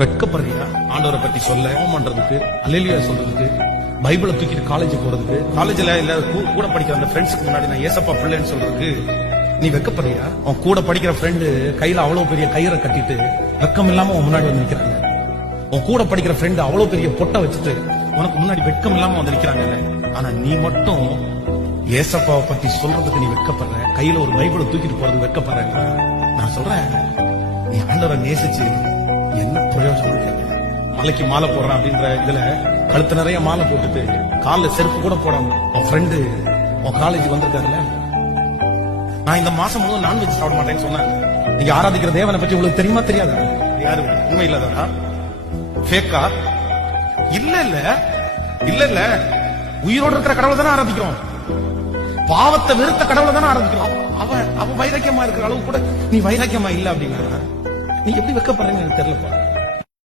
வெக்கப்படுறியா ஆண்டவரை பத்தி சொல்ல பண்றதுக்கு அல்லேலூயா சொல்றதுக்கு பைபிளை தூக்கிட்டு காலேஜ் போறதுக்கு காலேஜ்ல இல்ல கூட படிக்கிற அந்த ஃப்ரெண்ட்ஸுக்கு முன்னாடி நான் ஏசப்பா பிள்ளைன்னு சொல்றதுக்கு நீ வெக்கப்படுறியா? அவன் கூட படிக்கிற ஃப்ரெண்டு கையில அவ்வளவு பெரிய கயிறை கட்டிட்டு வெக்கம் இல்லாம உன் முன்னாடி வந்து நிக்கிறாங்க. உன் கூட படிக்கிற ஃப்ரெண்டு அவ்வளவு பெரிய பொட்டை வச்சுட்டு உனக்கு முன்னாடி வெக்கம் இல்லாம வந்து நிக்கிறாங்க. ஆனா நீ மட்டும் ஏசப்பாவை பத்தி சொல்றதுக்கு நீ வெக்கப்படுற, கையில ஒரு பைபிளை தூக்கிட்டு போறது வெக்கப்படுற. நான் சொல்றேன், நீ ஆண்டவரை நேசிச்சு என்ன பிரயோஜனம்? மலைக்கு மாலை போடுறான் அப்படின்ற இதுல கழுத்து நிறைய மாலை போட்டுட்டு காலில் செருப்பு கூட போடாம உன் ஃப்ரெண்டு உன் காலேஜ் வந்திருக்காருல்ல. நான் இந்த மாசம் முழுவதும் நான்வெஜ் சாப்பிட மாட்டேன்னு சொன்னேன். நீங்க ஆராதிக்கிற தேவனை பற்றி உங்களுக்கு தெரியுமா தெரியாதா? யாரு உண்மை இல்லாதா? ஃபேக்கா? இல்ல இல்ல இல்ல இல்ல, உயிரோடு இருக்கிற கடவுளை தானே ஆராதிக்கிறோம். பாவத்தை வெறுத்த கடவுளை தானே ஆராதிக்கிறோம். அவன் வைராக்கியமா இருக்கிற அளவு கூட நீ வைராக்கியமா இல்ல அப்படின்னா நீ எப்படி வெக்கப்படுறேன்னு எனக்கு தெரியலப்பா.